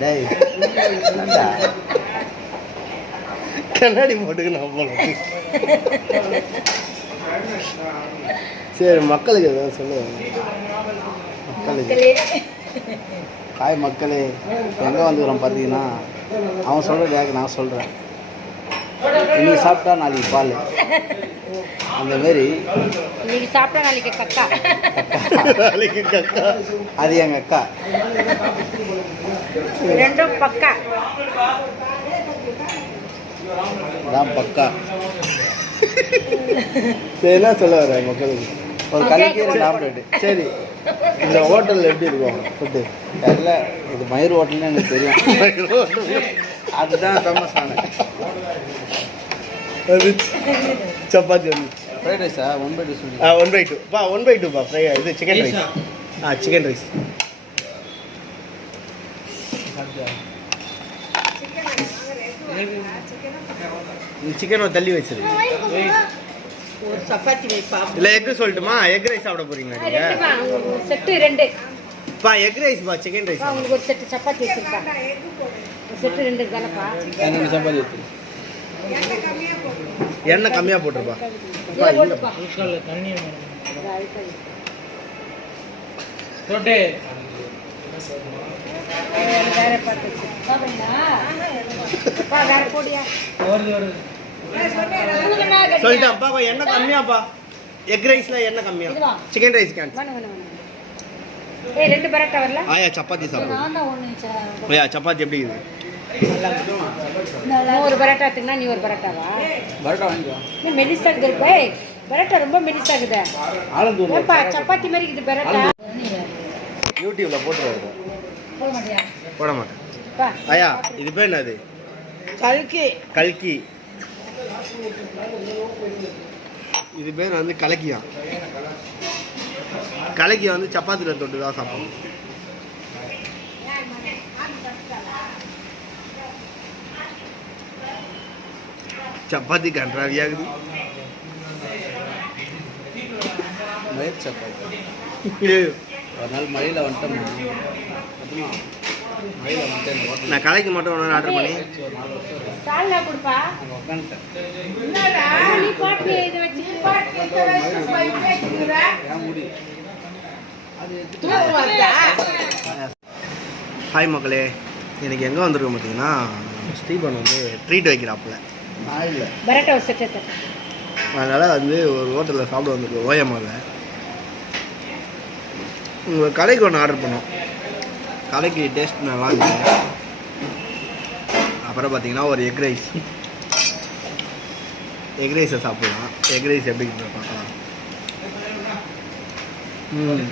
டேய்? கண்ணாடி போட்டுக்கணும் சரி மக்களுக்கு எதாவது சொல்லுவாங்க மக்களுக்கு. மக்களே ஹாய் மக்களே. எங்கே வந்துக்கிறோம் பார்த்தீங்கன்னா அவன் சொல்கிறதுக்காக நான் சொல்கிறேன் இன்னைக்கு சாப்பிட்டா நாளைக்கு பால். அந்த மாரி இன்னைக்கு சாப்பிட்டா நாளைக்கு கக்கா. அது எங்கள் அக்கா. ரெண்டும் பக்கா. தான் பக்கா. சரி என்ன சொல்ல வர மக்களுக்கு ஒரு கலைக்கு ரெண்டு ஆம்லெட் சரி இந்த ஹோட்டலில் எப்படி இருக்கும் ஃபுட்டு தெரியல. இது மயூர் ஹோட்டல்னு எனக்கு தெரியும். அதுதான் ஃபேமஸ் ஆனது சப்பாத்தி வந்து ஃப்ரைட் ரைஸா ஒன் பை டூ ஆ ஒன் பை டூ பா ஒன் பை டூ பா ஃப்ரை இது சிக்கன் ரைஸ் ஆ? சிக்கன் ரைஸ் சிக்கன் தள்ளி வச்சிருக்கு ஒரு சப்பாத்தி வைப்பா. இல்லை எக் சொல்லட்டுமா? எக் ரைஸ் சாப்பிட போறீங்களா செட்டு ரெண்டு. பா எக் ரைஸ் பா சிக்கன் ரைஸ் பா, உங்களுக்கு ஒரு செட்டு சப்பாத்தி வச்சிருப்பா. ஒரு செட்டு ரெண்டு தானப்பா? சப்பாத்தி எடுத்து எண்ணெய் கம்மியாக போட்டுருப்பா இதை போட்டுப்பா வேற பார்த்து வச்சு. சாப்பிடுங்களா? அப்பா, வேற போடியா உங்களுக்கு என்ன கட்டியா? சொல்லிட்டேன் பா எண்ணெய் கம்மியாப்பா எக் ரைஸ்ல எண்ணெய் கம்மியா? சிக்கன் ரைஸ் வேணாம். ஏய் ரெண்டு பரோட்டா வரல ஆயா சப்பாத்தி சாப்பிடுவோம் நான் தான் ஒன்று ஐயா சப்பாத்தி எப்படி இருக்குது ஒரு பரோட்டா எடுத்துக்கினா நீ ஒரு பரோட்டாவா? பரோட்டா வாங்கிக்கோ. மெலிசா இருக்குது. ஏய் பரோட்டா ரொம்ப மெலிசா இருக்குது ஏப்பா சப்பாத்தி மாதிரி இருக்குது பரோட்டா. யூடியூப்ல போட்டுருவாரு போட மாட்டியா? போட மாட்டேன். பா. ஐயா இது பேர் என்னது? கல்கி. கல்கி. இது பேர் வந்து கலக்கியா. கலக்கி வந்து சப்பாத்தியில் தொட்டு தான் சாப்பிடணும். சப்பாத்தி கன்றாவியாகுது மயிர் சப்பாத்தி. ஒரு நாள் மழையில் வந்துட்டோம் மழையில் வந்துட்டேன் நான் கலைக்கு மட்டும் ஒன்று ஆர்டர் பண்ணி. ஹாய் மக்களே இன்னைக்கு எங்கே வந்திருக்கோம் பார்த்தீங்கன்னா ஸ்டீபன் வந்து ட்ரீட் வைக்கிறாப்புல. நான் இல்லை. பரோட்டா ஒரு செட்டு எடுத்து. அதனால் வந்து ஒரு ஹோட்டலில் சாப்பிட வந்திருக்கோம் ஓயமாவில் உங்கள் கடைக்கு ஒன்று ஆர்டர் பண்ணோம். கடைக்கு டேஸ்ட் நல்லா இருந்துச்சு. அப்புறம் பார்த்தீங்கன்னா ஒரு எக் ரைஸ் எக் ரைஸை சாப்பிடலாம். எக் ரைஸ் எப்படி பார்க்கலாம். ம்.